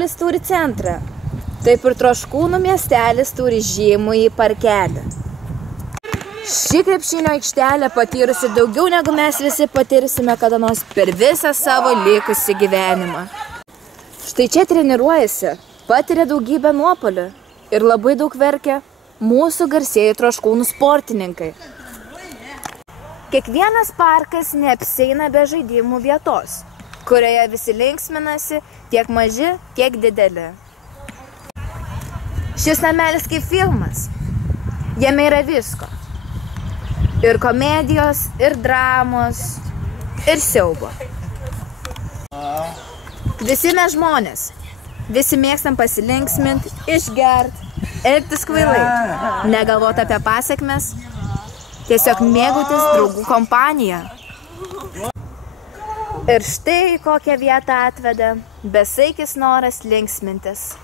Marijampolės turi centrą, taip ir Troškūnų miestelis turi žymųjį parkelį. Ši krepšinio aikštelė patyrusi daugiau negu mes visi patirsime kada nors per visą savo likusį gyvenimą. Štai čia treniruojasi, patiria daugybę nuopuolių ir labai daug verkia mūsų garsieji Troškūnų sportininkai. Kiekvienas parkas neapsieina be žaidimų vietos, kurioje visi linksminasi, tiek maži, tiek dideli. Šis namelis kaip filmas. Jame yra visko. Ir komedijos, ir dramos, ir siaubo. Visi mes žmonės. Visi mėgstam pasilinksminti, išgert, elgtis kvailai, negalvoti apie pasekmes, tiesiog mėgautis draugų kompaniją. Ir štai kokią vietą atvedė besaikis noras linksmintis.